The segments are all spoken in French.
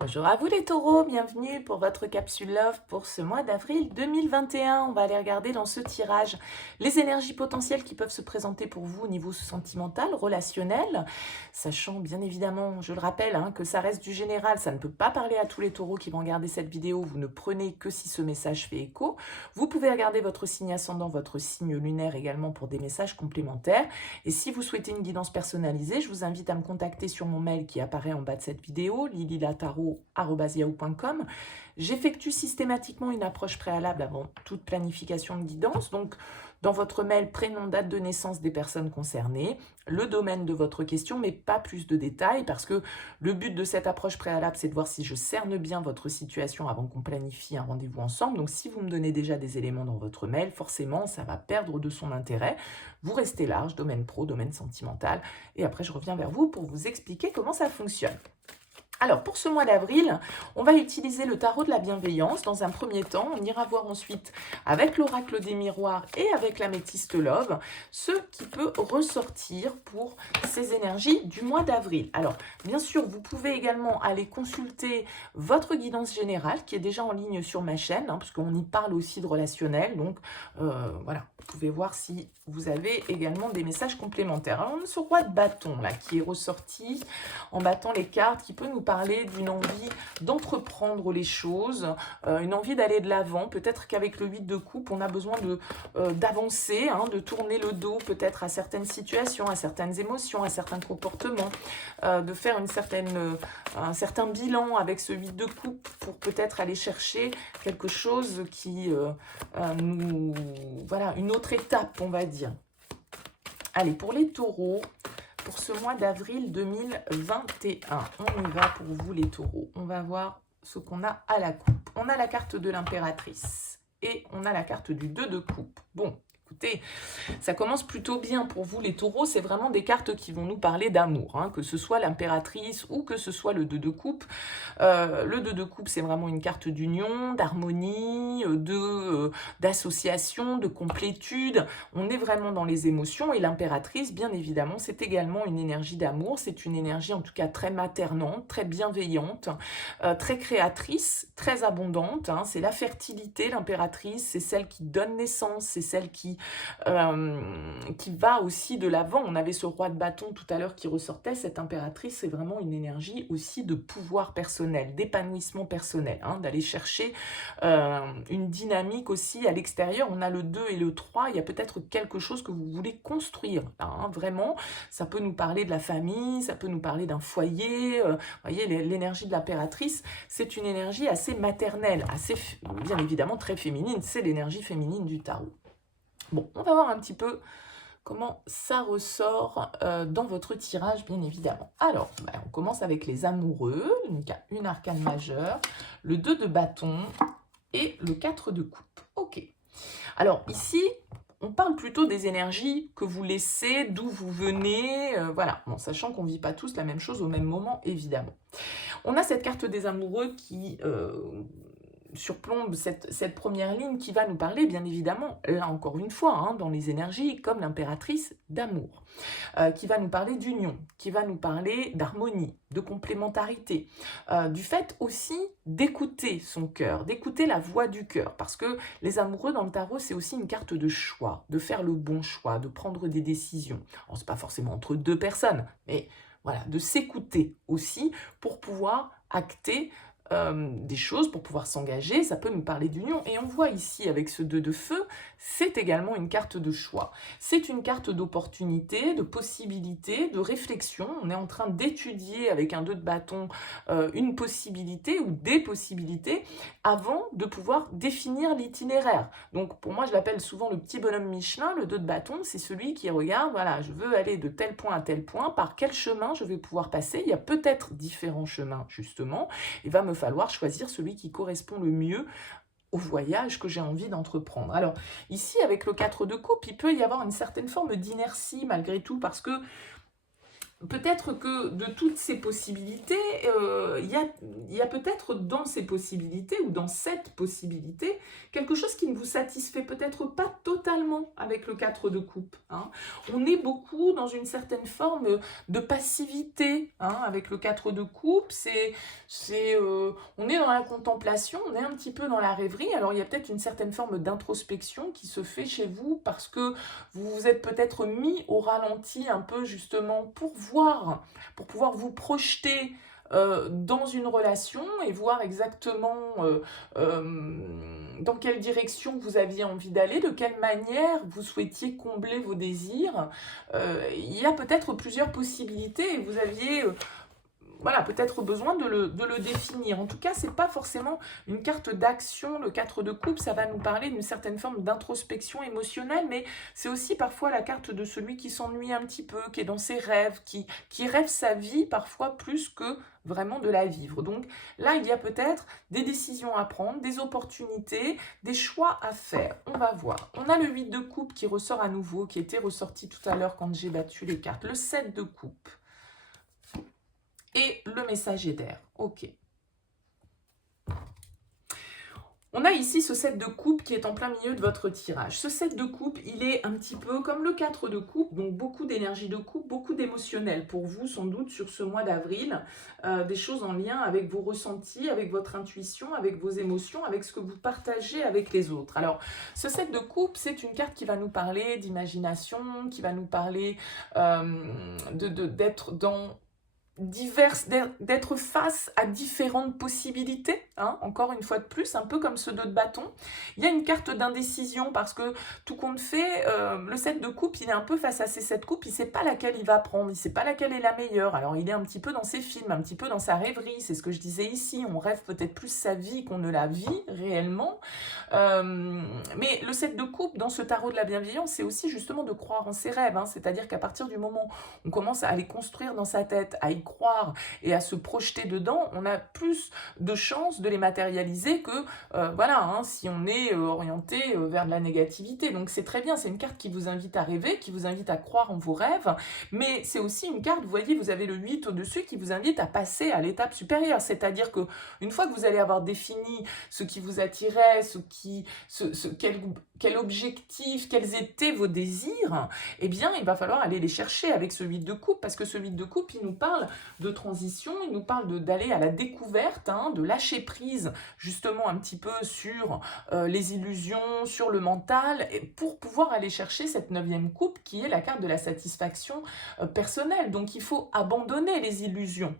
Bonjour à vous les taureaux, bienvenue pour votre capsule Love pour ce mois d'avril 2021. On va aller regarder dans ce tirage les énergies potentielles qui peuvent se présenter pour vous au niveau sentimental, relationnel, sachant bien évidemment, je le rappelle, que ça reste du général, ça ne peut pas parler à tous les taureaux qui vont regarder cette vidéo, vous ne prenez que si ce message fait écho. Vous pouvez regarder votre signe ascendant, votre signe lunaire également pour des messages complémentaires. Et si vous souhaitez une guidance personnalisée, je vous invite à me contacter sur mon mail qui apparaît en bas de cette vidéo, lililataro@yahoo.com. J'effectue systématiquement une approche préalable avant toute planification de guidance. Donc, dans votre mail, prénom, date de naissance des personnes concernées, le domaine de votre question, mais pas plus de détails, parce que le but de cette approche préalable, c'est de voir si je cerne bien votre situation avant qu'on planifie un rendez-vous ensemble. Donc, si vous me donnez déjà des éléments dans votre mail, forcément, ça va perdre de son intérêt. Vous restez large, domaine pro, domaine sentimental, et après, je reviens vers vous pour vous expliquer comment ça fonctionne. Alors, pour ce mois d'avril, on va utiliser le tarot de la bienveillance dans un premier temps. On ira voir ensuite avec l'oracle des miroirs et avec l'améthyste love ce qui peut ressortir pour ces énergies du mois d'avril. Alors, bien sûr, vous pouvez également aller consulter votre guidance générale qui est déjà en ligne sur ma chaîne, parce qu'on y parle aussi de relationnel. Donc, voilà, vous pouvez voir si vous avez également des messages complémentaires. Alors, on a ce roi de bâton là qui est ressorti en battant les cartes, qui peut nous parler d'une envie d'entreprendre les choses, une envie d'aller de l'avant. Peut-être qu'avec le 8 de coupe, on a besoin d'avancer, de tourner le dos peut-être à certaines situations, à certaines émotions, à certains comportements, de faire un certain bilan avec ce 8 de coupe pour peut-être aller chercher quelque chose qui voilà, une autre étape, on va dire. Allez, pour les taureaux, pour ce mois d'avril 2021. On y va pour vous les taureaux. On va voir ce qu'on a à la coupe. On a la carte de l'impératrice et on a la carte du 2 de coupe. Bon, écoutez, ça commence plutôt bien pour vous les taureaux. C'est vraiment des cartes qui vont nous parler d'amour, que ce soit l'impératrice ou que ce soit le 2 de coupe. Le 2 de coupe, c'est vraiment une carte d'union, d'harmonie, d'association, de complétude. On est vraiment dans les émotions et l'impératrice, bien évidemment, c'est également une énergie d'amour. C'est une énergie en tout cas très maternante, très bienveillante, très créatrice, très abondante. C'est la fertilité, l'impératrice, c'est celle qui donne naissance, c'est celle qui va aussi de l'avant. On avait ce roi de bâton tout à l'heure qui ressortait. Cette impératrice, c'est vraiment une énergie aussi de pouvoir personnel, d'épanouissement personnel, d'aller chercher une dynamique aussi à l'extérieur. On a le 2 et le 3, il y a peut-être quelque chose que vous voulez construire, vraiment, ça peut nous parler de la famille, ça peut nous parler d'un foyer, vous voyez, l'énergie de l'impératrice, c'est une énergie assez maternelle, assez, bien évidemment, très féminine, c'est l'énergie féminine du tarot. Bon, on va voir un petit peu comment ça ressort dans votre tirage, bien évidemment. Alors, on commence avec les amoureux, une arcane majeure, le 2 de bâton et le 4 de coupe. Ok. Alors, ici, on parle plutôt des énergies que vous laissez, d'où vous venez, voilà. Bon, sachant qu'on ne vit pas tous la même chose au même moment, évidemment. On a cette carte des amoureux qui surplombe cette première ligne qui va nous parler, bien évidemment, là encore une fois, dans les énergies, comme l'impératrice d'amour, qui va nous parler d'union, qui va nous parler d'harmonie, de complémentarité, du fait aussi d'écouter son cœur, d'écouter la voix du cœur, parce que les amoureux dans le tarot, c'est aussi une carte de choix, de faire le bon choix, de prendre des décisions. Alors, c'est pas forcément entre deux personnes, mais voilà, de s'écouter aussi pour pouvoir acter des choses, pour pouvoir s'engager. Ça peut nous parler d'union. Et on voit ici, avec ce 2 de feu, c'est également une carte de choix. C'est une carte d'opportunité, de possibilité, de réflexion. On est en train d'étudier, avec un 2 de bâton, une possibilité ou des possibilités avant de pouvoir définir l'itinéraire. Donc, pour moi, je l'appelle souvent le petit bonhomme Michelin. Le 2 de bâton, c'est celui qui regarde, voilà, je veux aller de tel point à tel point, par quel chemin je vais pouvoir passer. Il y a peut-être différents chemins, justement. Il va me falloir choisir celui qui correspond le mieux au voyage que j'ai envie d'entreprendre. Alors, ici, avec le 4 de coupe, il peut y avoir une certaine forme d'inertie malgré tout, parce que peut-être que de toutes ces possibilités, il y a peut-être dans ces possibilités ou dans cette possibilité quelque chose qui ne vous satisfait peut-être pas totalement avec le 4 de coupe, hein. On est beaucoup dans une certaine forme de passivité, hein, avec le 4 de coupe. On est dans la contemplation, on est un petit peu dans la rêverie. Alors il y a peut-être une certaine forme d'introspection qui se fait chez vous parce que vous vous êtes peut-être mis au ralenti un peu justement pour pouvoir vous projeter dans une relation et voir exactement dans quelle direction vous aviez envie d'aller, de quelle manière vous souhaitiez combler vos désirs. Il y a peut-être plusieurs possibilités et vous aviez voilà, peut-être besoin de le définir. En tout cas, c'est pas forcément une carte d'action. Le 4 de coupe, ça va nous parler d'une certaine forme d'introspection émotionnelle, mais c'est aussi parfois la carte de celui qui s'ennuie un petit peu, qui est dans ses rêves, qui rêve sa vie parfois plus que vraiment de la vivre. Donc là, il y a peut-être des décisions à prendre, des opportunités, des choix à faire. On va voir. On a le 8 de coupe qui ressort à nouveau, qui était ressorti tout à l'heure quand j'ai battu les cartes. Le 7 de coupe. Et le messager d'air. Ok. On a ici ce 7 de coupe qui est en plein milieu de votre tirage. Ce 7 de coupe, il est un petit peu comme le 4 de coupe, donc beaucoup d'énergie de coupe, beaucoup d'émotionnel pour vous sans doute sur ce mois d'avril. Des choses en lien avec vos ressentis, avec votre intuition, avec vos émotions, avec ce que vous partagez avec les autres. Alors, ce 7 de coupe, c'est une carte qui va nous parler d'imagination, qui va nous parler d'être dans d'être face à différentes possibilités, hein, encore une fois de plus, un peu comme ce 2 de bâton. Il y a une carte d'indécision parce que tout compte fait, le 7 de coupe, il est un peu face à ces 7 coupes, il ne sait pas laquelle il va prendre, il ne sait pas laquelle est la meilleure. Alors il est un petit peu dans ses films, un petit peu dans sa rêverie, c'est ce que je disais ici, on rêve peut-être plus sa vie qu'on ne la vit réellement. Mais le 7 de coupe, dans ce tarot de la bienveillance, c'est aussi justement de croire en ses rêves, hein, c'est-à-dire qu'à partir du moment où on commence à les construire dans sa tête, à y croire et à se projeter dedans, on a plus de chances de les matérialiser que voilà, hein, si on est orienté vers de la négativité. Donc c'est très bien, c'est une carte qui vous invite à rêver, qui vous invite à croire en vos rêves, mais c'est aussi une carte, vous voyez, vous avez le 8 au-dessus qui vous invite à passer à l'étape supérieure, c'est-à-dire que une fois que vous allez avoir défini ce qui vous attirait, quel objectif, quels étaient vos désirs, eh bien, il va falloir aller les chercher avec ce 8 de coupe, parce que ce 8 de coupe, il nous parle de transition, il nous parle d'aller à la découverte, hein, de lâcher prise, justement, un petit peu sur les illusions, sur le mental, et pour pouvoir aller chercher cette 9e coupe, qui est la carte de la satisfaction personnelle. Donc, il faut abandonner les illusions.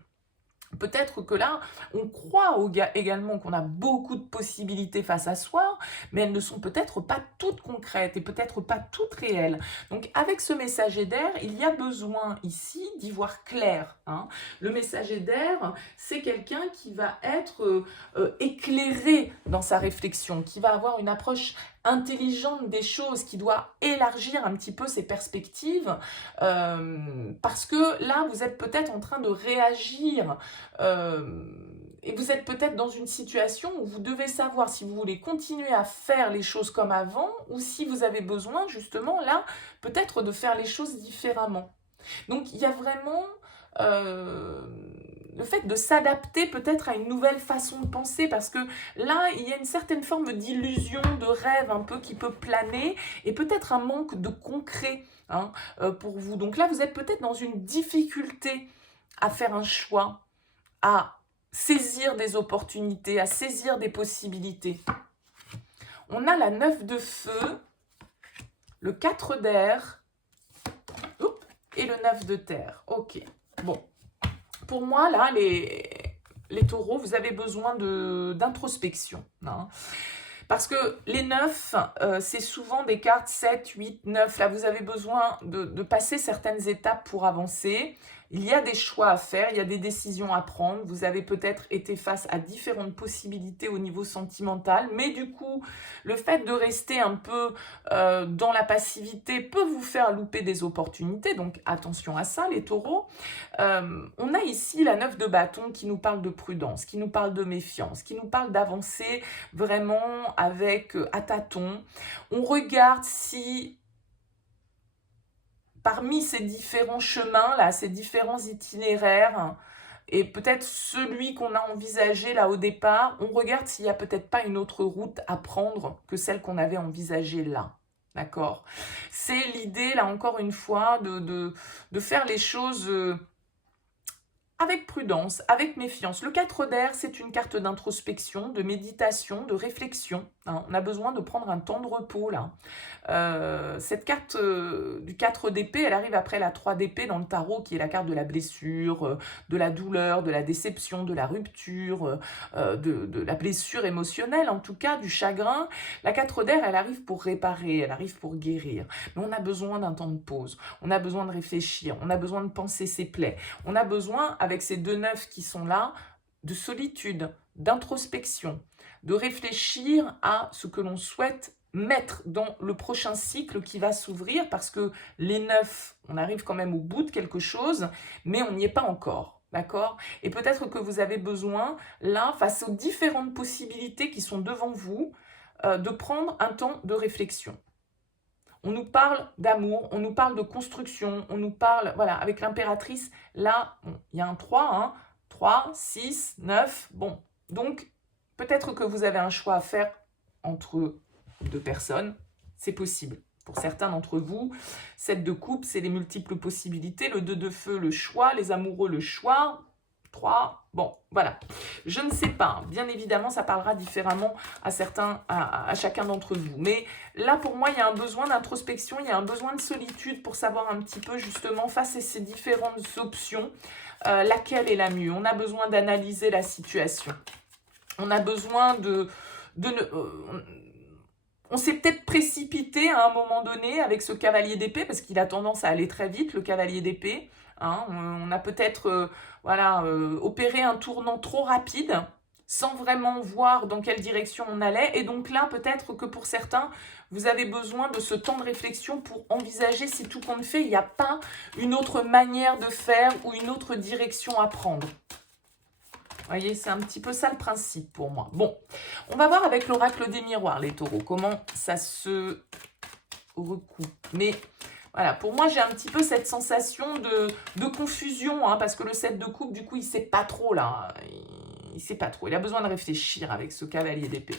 Peut-être que là, on croit également qu'on a beaucoup de possibilités face à soi, mais elles ne sont peut-être pas toutes concrètes et peut-être pas toutes réelles. Donc avec ce messager d'air, il y a besoin ici d'y voir clair, hein. Le messager d'air, c'est quelqu'un qui va être éclairé dans sa réflexion, qui va avoir une approche intelligente des choses, qui doit élargir un petit peu ses perspectives, parce que là, vous êtes peut-être en train de réagir et vous êtes peut-être dans une situation où vous devez savoir si vous voulez continuer à faire les choses comme avant ou si vous avez besoin justement là peut-être de faire les choses différemment. Donc il y a vraiment le fait de s'adapter peut-être à une nouvelle façon de penser parce que là il y a une certaine forme d'illusion, de rêve un peu qui peut planer et peut-être un manque de concret, hein, pour vous. Donc là vous êtes peut-être dans une difficulté à faire un choix, à saisir des opportunités, à saisir des possibilités. On a la 9 de feu, le 4 d'air et le 9 de terre. Ok, bon. Pour moi, là, les taureaux, vous avez besoin d'introspection, hein. Parce que les 9, c'est souvent des cartes 7, 8, 9. Là, vous avez besoin de passer certaines étapes pour avancer. Il y a des choix à faire, il y a des décisions à prendre. Vous avez peut-être été face à différentes possibilités au niveau sentimental. Mais du coup, le fait de rester un peu dans la passivité peut vous faire louper des opportunités. Donc, attention à ça, les taureaux. On a ici la 9 de bâton qui nous parle de prudence, qui nous parle de méfiance, qui nous parle d'avancer vraiment avec à tâtons. On regarde si parmi ces différents chemins, là, ces différents itinéraires, et peut-être celui qu'on a envisagé là au départ, on regarde s'il n'y a peut-être pas une autre route à prendre que celle qu'on avait envisagée là. D'accord? C'est l'idée, là encore une fois, de faire les choses avec prudence, avec méfiance. Le 4 d'air, c'est une carte d'introspection, de méditation, de réflexion. Hein. On a besoin de prendre un temps de repos là. Cette carte du 4 d'épée, elle arrive après la 3 d'épée dans le tarot, qui est la carte de la blessure, de la douleur, de la déception, de la rupture, de la blessure émotionnelle, en tout cas, du chagrin. La 4 d'air, elle arrive pour réparer, elle arrive pour guérir. Mais on a besoin d'un temps de pause, on a besoin de réfléchir, on a besoin de penser ses plaies, on a besoin, avec ces 2 neufs qui sont là, de solitude, d'introspection, de réfléchir à ce que l'on souhaite mettre dans le prochain cycle qui va s'ouvrir, parce que les 9, on arrive quand même au bout de quelque chose, mais on n'y est pas encore, d'accord? Et peut-être que vous avez besoin, là, face aux différentes possibilités qui sont devant vous, de prendre un temps de réflexion. On nous parle d'amour, on nous parle de construction, on nous parle, voilà, avec l'impératrice, là, bon, il y a un 3, hein, 3, 6, 9, bon. Donc, peut-être que vous avez un choix à faire entre 2 personnes, c'est possible. Pour certains d'entre vous, 7 de coupe, c'est les multiples possibilités, le 2 de feu, le choix, les amoureux, le choix, 3, bon, voilà. Je ne sais pas, bien évidemment, ça parlera différemment à certains, à chacun d'entre vous. Mais là, pour moi, il y a un besoin d'introspection, il y a un besoin de solitude pour savoir un petit peu, justement, face à ces différentes options, laquelle est la mieux. On a besoin d'analyser la situation. On a besoin on s'est peut-être précipité à un moment donné avec ce cavalier d'épée, parce qu'il a tendance à aller très vite, le cavalier d'épée. Hein. On a peut-être opéré un tournant trop rapide, sans vraiment voir dans quelle direction on allait. Et donc là, peut-être que pour certains, vous avez besoin de ce temps de réflexion pour envisager si tout compte fait, il n'y a pas une autre manière de faire ou une autre direction à prendre. Vous voyez, c'est un petit peu ça le principe pour moi. Bon, on va voir avec l'oracle des miroirs, les taureaux, comment ça se recoupe. Mais voilà, pour moi, j'ai un petit peu cette sensation de confusion, hein, parce que le 7 de coupe, du coup, il ne sait pas trop, là. Il ne sait pas trop. Il a besoin de réfléchir avec ce cavalier d'épée.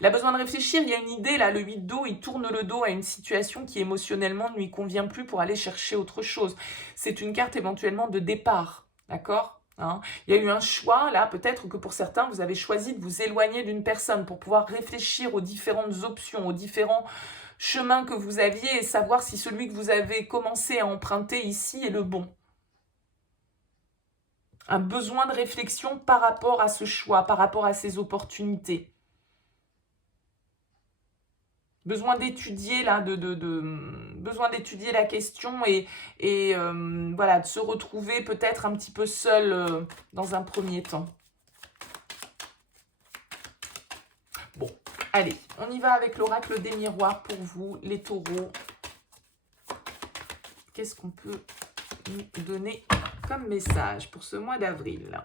Il a besoin de réfléchir. Il y a une idée, là, le 8 d'eau, il tourne le dos à une situation qui, émotionnellement, ne lui convient plus pour aller chercher autre chose. C'est une carte, éventuellement, de départ, d'accord ? Hein. Il y a eu un choix, là, peut-être que pour certains, vous avez choisi de vous éloigner d'une personne pour pouvoir réfléchir aux différentes options, aux différents chemins que vous aviez et savoir si celui que vous avez commencé à emprunter ici est le bon. Un besoin de réflexion par rapport à ce choix, par rapport à ces opportunités. Besoin d'étudier là, besoin d'étudier la question et voilà, de se retrouver peut-être un petit peu seul dans un premier temps. Bon, allez, on y va avec l'oracle des miroirs pour vous, les taureaux. Qu'est-ce qu'on peut nous donner comme message pour ce mois d'avril ?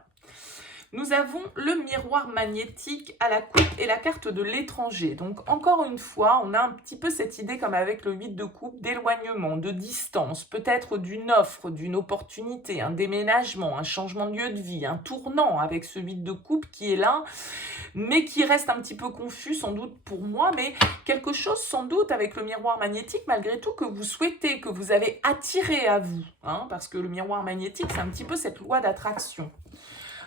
Nous avons le miroir magnétique à la coupe et la carte de l'étranger. Donc, encore une fois, on a un petit peu cette idée, comme avec le 8 de coupe, d'éloignement, de distance, peut-être d'une offre, d'une opportunité, un déménagement, un changement de lieu de vie, un tournant avec ce 8 de coupe qui est là, mais qui reste un petit peu confus, sans doute pour moi, mais quelque chose, sans doute, avec le miroir magnétique, malgré tout, que vous souhaitez, que vous avez attiré à vous, hein, parce que le miroir magnétique, c'est un petit peu cette loi d'attraction.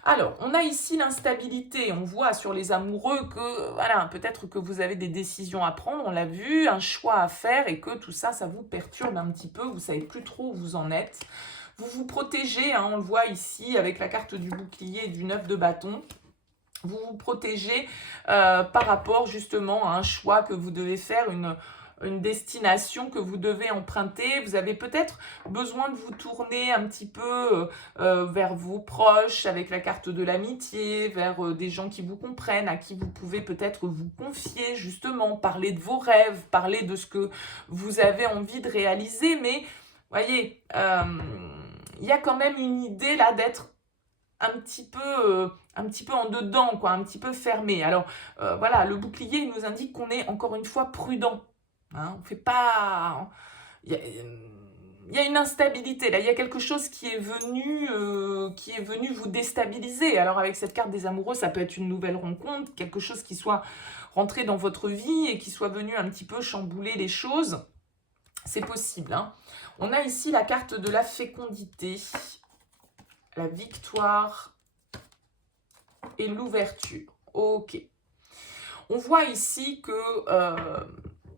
Alors, on a ici l'instabilité. On voit sur les amoureux que, voilà, peut-être que vous avez des décisions à prendre, on l'a vu, un choix à faire et que tout ça, ça vous perturbe un petit peu. Vous ne savez plus trop où vous en êtes. Vous vous protégez, hein, on le voit ici avec la carte du bouclier et du 9 de bâton. Vous vous protégez par rapport justement à un choix que vous devez faire, une destination que vous devez emprunter. Vous avez peut-être besoin de vous tourner un petit peu vers vos proches avec la carte de l'amitié, vers des gens qui vous comprennent, à qui vous pouvez peut-être vous confier justement, parler de vos rêves, parler de ce que vous avez envie de réaliser. Mais voyez, il y a quand même une idée là d'être un petit peu en dedans, quoi, un petit peu fermé. Alors voilà, le bouclier il nous indique qu'on est encore une fois prudent. Hein, on fait pas... il y a une instabilité, là, il y a quelque chose qui est venu vous déstabiliser. Alors avec cette carte des amoureux, ça peut être une nouvelle rencontre, quelque chose qui soit rentré dans votre vie et qui soit venu un petit peu chambouler les choses. C'est possible, hein. On a ici la carte de la fécondité, la victoire et l'ouverture. Ok. On voit ici que...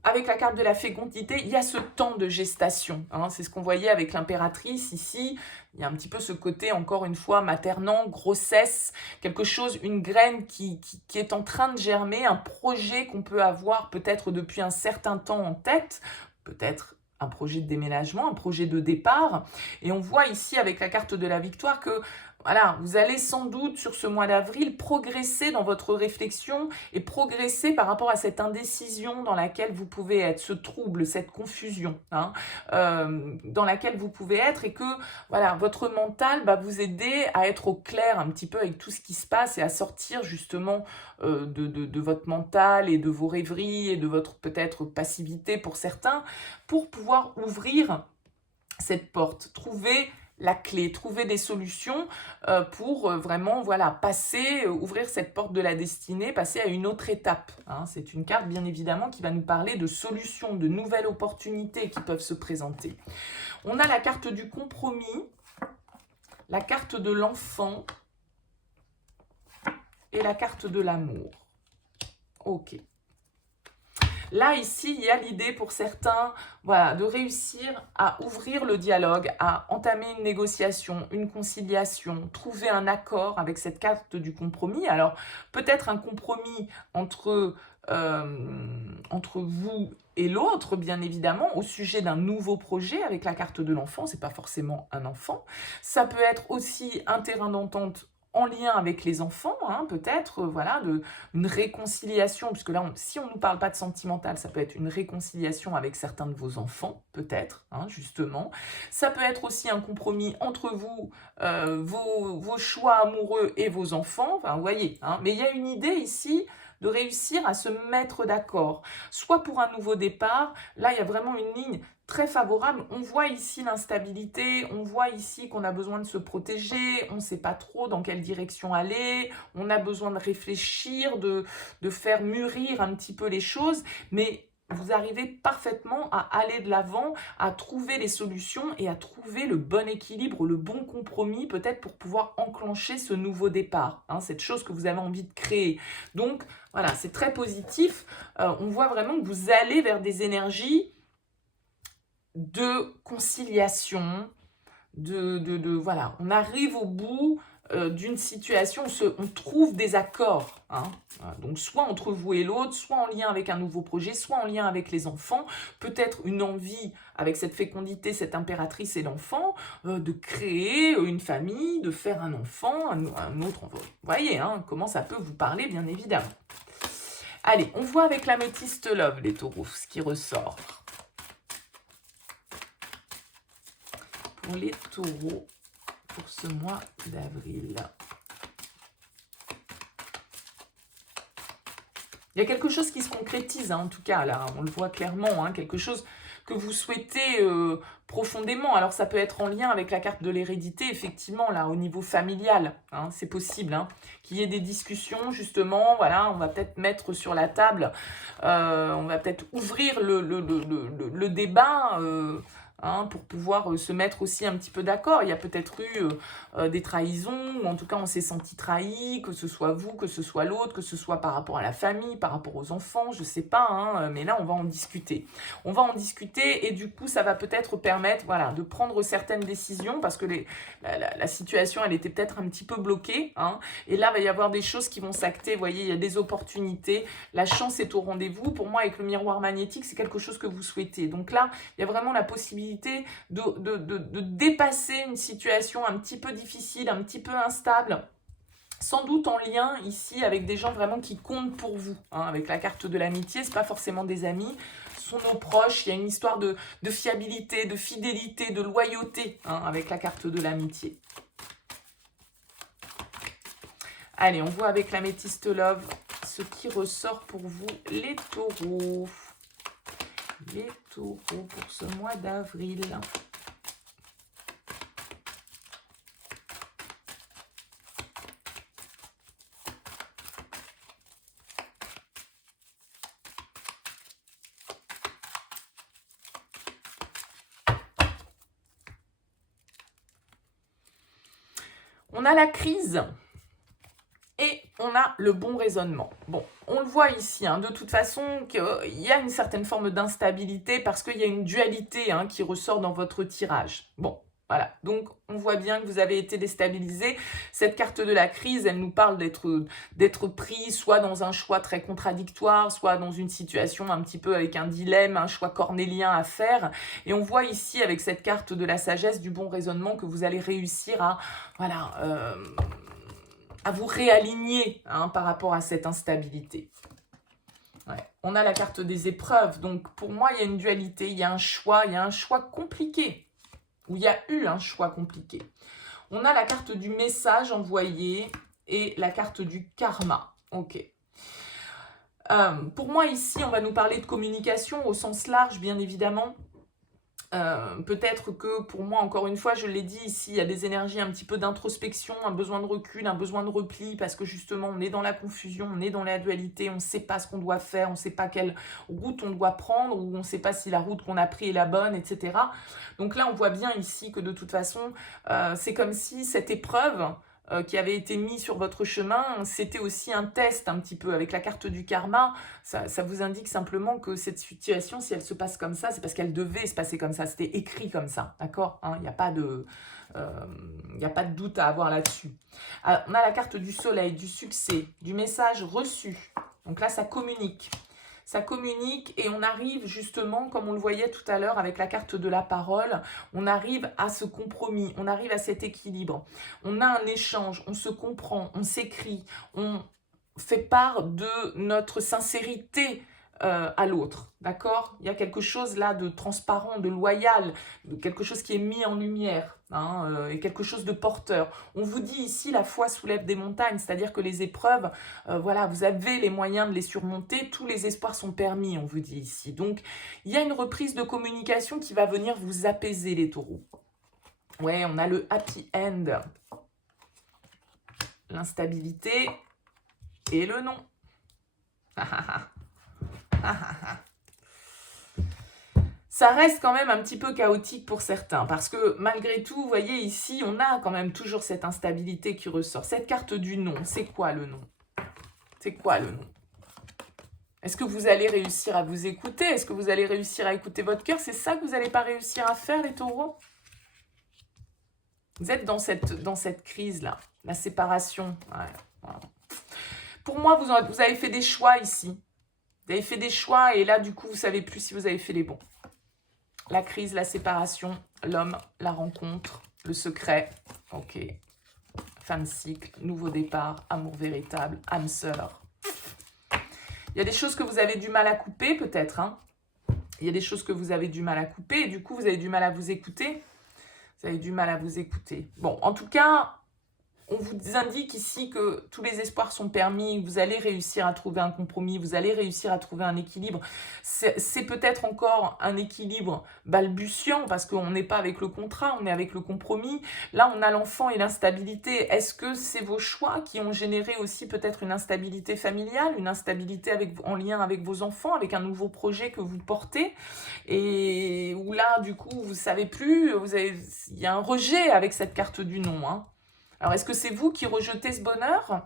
avec la carte de la fécondité, il y a ce temps de gestation. Hein, c'est ce qu'on voyait avec l'impératrice ici. Il y a un petit peu ce côté, encore une fois, maternant, grossesse, quelque chose, une graine qui est en train de germer, un projet qu'on peut avoir peut-être depuis un certain temps en tête, peut-être un projet de déménagement, un projet de départ. Et on voit ici avec la carte de la victoire que voilà, vous allez sans doute sur ce mois d'avril progresser dans votre réflexion et progresser par rapport à cette indécision dans laquelle vous pouvez être, ce trouble, cette confusion, hein, dans laquelle vous pouvez être, et que voilà, votre mental va vous aider à être au clair un petit peu avec tout ce qui se passe et à sortir justement de votre mental et de vos rêveries et de votre peut-être passivité pour certains, pour pouvoir ouvrir cette porte, trouver la clé, trouver des solutions pour vraiment voilà, passer, ouvrir cette porte de la destinée, passer à une autre étape. Hein. C'est une carte bien évidemment qui va nous parler de solutions, de nouvelles opportunités qui peuvent se présenter. On a la carte du compromis, la carte de l'enfant et la carte de l'amour. Ok. Là, ici, il y a l'idée pour certains voilà, de réussir à ouvrir le dialogue, à entamer une négociation, une conciliation, trouver un accord avec cette carte du compromis. Alors, peut-être un compromis entre vous et l'autre, bien évidemment, au sujet d'un nouveau projet avec la carte de l'enfant. C'est pas forcément un enfant. Ça peut être aussi un terrain d'entente en lien avec les enfants, hein, peut-être, voilà, une réconciliation, puisque là, si on ne nous parle pas de sentimental, ça peut être une réconciliation avec certains de vos enfants, peut-être, hein, justement. Ça peut être aussi un compromis entre vous, vos choix amoureux et vos enfants, enfin, vous voyez, hein, mais il y a une idée ici de réussir à se mettre d'accord, soit pour un nouveau départ, là, il y a vraiment une ligne très favorable. On voit ici l'instabilité, on voit ici qu'on a besoin de se protéger, on ne sait pas trop dans quelle direction aller, on a besoin de réfléchir, de faire mûrir un petit peu les choses, mais vous arrivez parfaitement à aller de l'avant, à trouver les solutions et à trouver le bon équilibre, le bon compromis, peut-être pour pouvoir enclencher ce nouveau départ, hein, cette chose que vous avez envie de créer. Donc voilà, c'est très positif. On voit vraiment que vous allez vers des énergies de conciliation, voilà, on arrive au bout d'une situation, on trouve des accords, hein. Donc soit entre vous et l'autre, soit en lien avec un nouveau projet, soit en lien avec les enfants, peut-être une envie avec cette fécondité, cette impératrice et l'enfant, de créer une famille, de faire un enfant, un autre enfant. Vous voyez hein, comment ça peut vous parler, bien évidemment. Allez, on voit avec l'améthyste love, les taureaux, ce qui ressort. Pour les taureaux, pour ce mois d'avril. Il y a quelque chose qui se concrétise, hein, en tout cas, là, on le voit clairement, hein, quelque chose que vous souhaitez profondément. Alors, ça peut être en lien avec la carte de l'hérédité, effectivement, là, au niveau familial, hein, c'est possible, hein, qu'il y ait des discussions, justement, voilà, on va peut-être mettre sur la table, on va peut-être ouvrir le débat, hein, pour pouvoir se mettre aussi un petit peu d'accord. Il y a peut-être eu des trahisons, ou en tout cas on s'est senti trahi, que ce soit vous, que ce soit l'autre, que ce soit par rapport à la famille, par rapport aux enfants, je sais pas, hein, mais là on va en discuter. On va en discuter et du coup ça va peut-être permettre voilà, de prendre certaines décisions parce que la situation elle était peut-être un petit peu bloquée, hein, et là il va y avoir des choses qui vont s'acter, vous voyez, il y a des opportunités, la chance est au rendez-vous. Pour moi avec le miroir magnétique c'est quelque chose que vous souhaitez, donc là il y a vraiment la possibilité de dépasser une situation un petit peu difficile, un petit peu instable, sans doute en lien ici avec des gens vraiment qui comptent pour vous, hein, avec la carte de l'amitié, c'est pas forcément des amis, ce sont nos proches, il y a une histoire de fiabilité, de fidélité, de loyauté, hein, avec la carte de l'amitié. Allez, on voit avec l'améthyste love ce qui ressort pour vous, les taureaux. Les taureaux pour ce mois d'avril. On a la crise et on a le bon raisonnement. Bon, on le voit ici, hein, de toute façon, qu'il y a une certaine forme d'instabilité parce qu'il y a une dualité hein, qui ressort dans votre tirage. Bon, voilà. Donc, on voit bien que vous avez été déstabilisé. Cette carte de la crise, elle nous parle d'être pris soit dans un choix très contradictoire, soit dans une situation un petit peu avec un dilemme, un choix cornélien à faire. Et on voit ici, avec cette carte de la sagesse, du bon raisonnement, que vous allez réussir à... Voilà... à vous réaligner hein, par rapport à cette instabilité. Ouais. On a la carte des épreuves, donc pour moi, il y a une dualité, il y a un choix compliqué, où il y a eu un choix compliqué. On a la carte du message envoyé et la carte du karma. Ok. Pour moi, ici, on va nous parler de communication au sens large, bien évidemment. Peut-être que pour moi, encore une fois, je l'ai dit ici, il y a des énergies un petit peu d'introspection, un besoin de recul, un besoin de repli, parce que justement, on est dans la confusion, on est dans la dualité, on ne sait pas ce qu'on doit faire, on ne sait pas quelle route on doit prendre, ou on ne sait pas si la route qu'on a prise est la bonne, etc. Donc là, on voit bien ici que de toute façon, c'est comme si cette épreuve qui avait été mise sur votre chemin, c'était aussi un test un petit peu. Avec la carte du karma, ça vous indique simplement que cette situation, si elle se passe comme ça, c'est parce qu'elle devait se passer comme ça. C'était écrit comme ça, d'accord hein. Il n'y a pas de doute à avoir là-dessus. On a la carte du soleil, du succès, du message reçu. Donc là, ça communique. Ça communique et on arrive justement, comme on le voyait tout à l'heure avec la carte de la parole, on arrive à ce compromis, on arrive à cet équilibre. On a un échange, on se comprend, on s'écrit, on fait part de notre sincérité à l'autre, d'accord? Il y a quelque chose là de transparent, de loyal, de quelque chose qui est mis en lumière, hein, et quelque chose de porteur. On vous dit ici, la foi soulève des montagnes, c'est-à-dire que les épreuves, voilà, vous avez les moyens de les surmonter, tous les espoirs sont permis, on vous dit ici. Donc, il y a une reprise de communication qui va venir vous apaiser, les taureaux. Ouais, on a le happy end, l'instabilité et le non. Ça reste quand même un petit peu chaotique pour certains, parce que malgré tout, vous voyez ici, on a quand même toujours cette instabilité qui ressort. Cette carte du non, c'est quoi le non? C'est quoi le non? Est-ce que vous allez réussir à vous écouter? Est-ce que vous allez réussir à écouter votre cœur? C'est ça que vous n'allez pas réussir à faire, les taureaux? Vous êtes dans cette crise-là, la séparation. Ouais, voilà. Pour moi, vous avez fait des choix ici. Vous avez fait des choix et là, du coup, vous ne savez plus si vous avez fait les bons. La crise, la séparation, l'homme, la rencontre, le secret. Ok. Fin de cycle, nouveau départ, amour véritable, âme sœur. Il y a des choses que vous avez du mal à couper, peut-être. Hein. Il y a des choses que vous avez du mal à couper et du coup, vous avez du mal à vous écouter. Vous avez du mal à vous écouter. Bon, en tout cas, on vous indique ici que tous les espoirs sont permis, vous allez réussir à trouver un compromis, vous allez réussir à trouver un équilibre. C'est peut-être encore un équilibre balbutiant parce qu'on n'est pas avec le contrat, on est avec le compromis. Là, on a l'enfant et l'instabilité. Est-ce que c'est vos choix qui ont généré aussi peut-être une instabilité familiale, une instabilité en lien avec vos enfants, avec un nouveau projet que vous portez et où là, du coup, vous ne savez plus, il y a un rejet avec cette carte du non, hein. Alors, est-ce que c'est vous qui rejetez ce bonheur?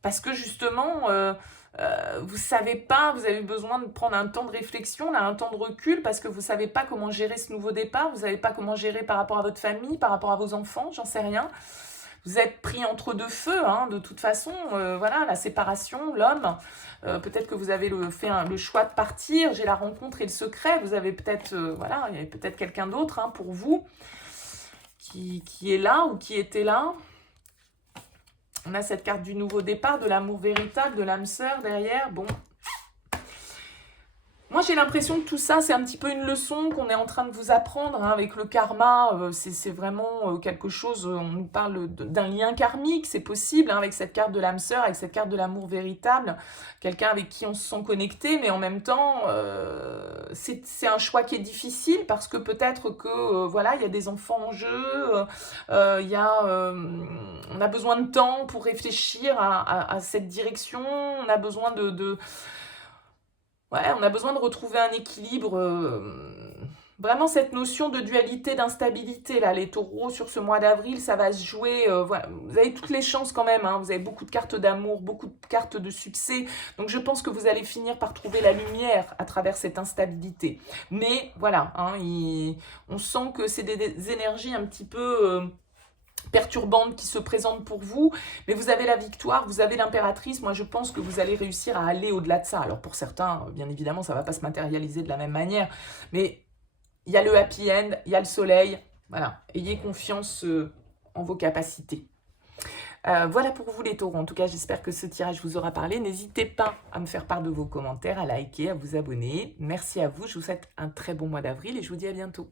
Parce que justement, vous ne savez pas, vous avez besoin de prendre un temps de réflexion, là, un temps de recul, parce que vous ne savez pas comment gérer ce nouveau départ, vous ne savez pas comment gérer par rapport à votre famille, par rapport à vos enfants, j'en sais rien. Vous êtes pris entre deux feux, hein, de toute façon, voilà, la séparation, l'homme. Peut-être que vous avez fait le choix de partir, j'ai la rencontre et le secret, vous avez peut-être, voilà, il y avait peut-être quelqu'un d'autre hein, pour vous. Qui est là ou qui était là. On a cette carte du nouveau départ, de l'amour véritable, de l'âme sœur derrière. Bon. Moi, j'ai l'impression que tout ça, c'est un petit peu une leçon qu'on est en train de vous apprendre hein, avec le karma. C'est vraiment quelque chose, on nous parle d'un lien karmique, c'est possible, hein, avec cette carte de l'âme sœur, avec cette carte de l'amour véritable. Quelqu'un avec qui on se sent connecté, mais en même temps, c'est un choix qui est difficile parce que peut-être que, voilà, il y a des enfants en jeu, on a besoin de temps pour réfléchir à cette direction, on a besoin on a besoin de retrouver un équilibre vraiment cette notion de dualité, d'instabilité, là, les taureaux, sur ce mois d'avril, ça va se jouer, voilà, vous avez toutes les chances quand même, hein, vous avez beaucoup de cartes d'amour, beaucoup de cartes de succès, donc je pense que vous allez finir par trouver la lumière à travers cette instabilité. Mais voilà, hein, on sent que c'est des énergies un petit peu perturbantes qui se présentent pour vous, mais vous avez la victoire, vous avez l'impératrice. Moi, je pense que vous allez réussir à aller au-delà de ça. Alors pour certains, bien évidemment, ça ne va pas se matérialiser de la même manière, mais il y a le happy end, il y a le soleil. Voilà, ayez confiance en vos capacités. Voilà pour vous les taureaux. En tout cas, j'espère que ce tirage vous aura parlé. N'hésitez pas à me faire part de vos commentaires, à liker, à vous abonner. Merci à vous. Je vous souhaite un très bon mois d'avril et je vous dis à bientôt.